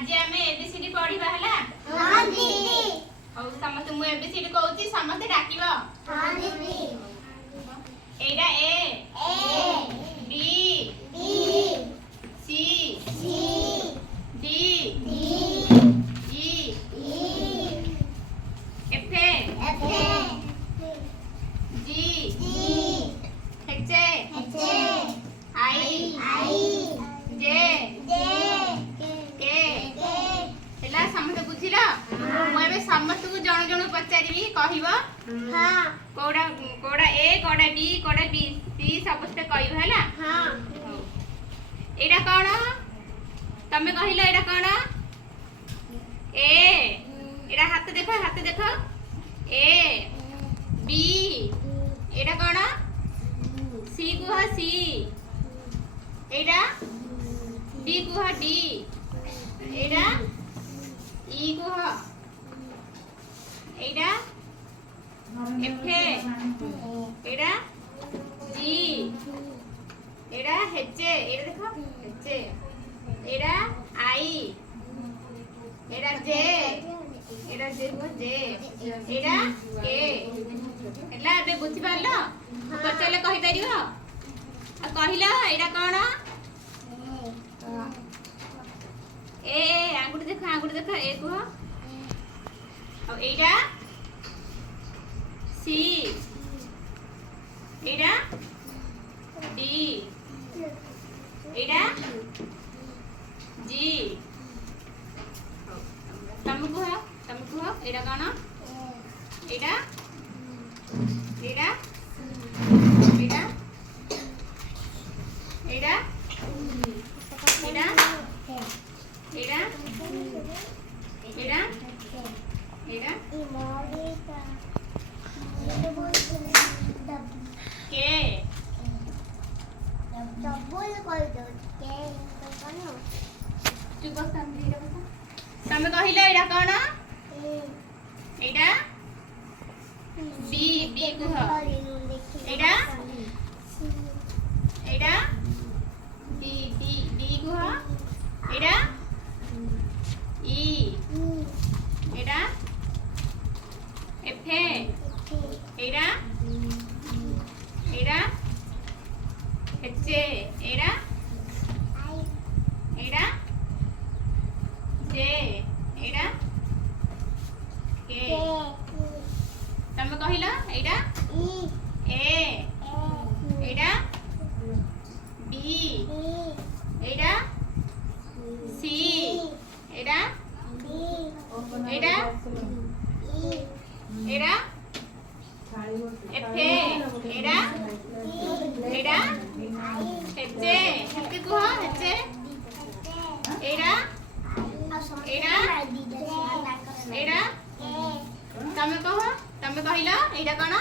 आज आम एबीसीडी पढ़ा है। हाँ दीदी। और समस्त मु एबीसीडी कहूची समस्त डाकिबो। हाँ दीदी। एडा A B C D E F G H I J K ହେଲା ସମସ୍ତେ ବୁଝିଲ। ମୁଁ ଏବେ ସମସ୍ତଙ୍କୁ ଜଣ ଜଣ ପଚାରିବି କହିବ हाँ କୋଉଟା କୋଉଟା ଏ କୋଉଟା ଡି କୋଉଟା ବି ସି ସମସ୍ତେ କହିବ ହେଲା। हाँ ଏଇଟା କଣ ତମେ କହିଲ ଏଇଟା କଣ ଏ ଏଇଟା ହାତ ଦେଖ ଏ बी एडा कौन सी कुह सी एडा डी कुह डी एडा ई कुह एडा एफ एडा जी एडा एच एडा देखो एच एडा आई एडा जे एडा जे जे एडा के ହେଲା ଏବେ ବୁଝି ପାରିଲ ପଚାରିଲେ କହି ପାରିବ ଆଉ କହିଲ ଏଇଟା କଣ ଏ ଆଙ୍ଗୁଠି ଦେଖ ଏ କୁହ ଆଉ ଏଇଟା ସି ଏଇଟା ଡି ଏଇଟା ଜି ତମେ କୁହ ଏଇଟା କଣ ଏଇଟା एडा एडा एडा एडा एडा एडा एडा के डबल कर दो के कनो चुप तमे कहिला एडा कोन एडा बी बी कुह एडा एडा डी डी डी कुह एडा ई एडा एफ एडा एडा एच एडा एडा जे एडा के तमे कहिला एडा ए एडा बी एडा सी एडा एडा एडा एफ एडा एडा एच एच कुह एच एडा एडा एडा तमे कह तमे कहिला एडा कोन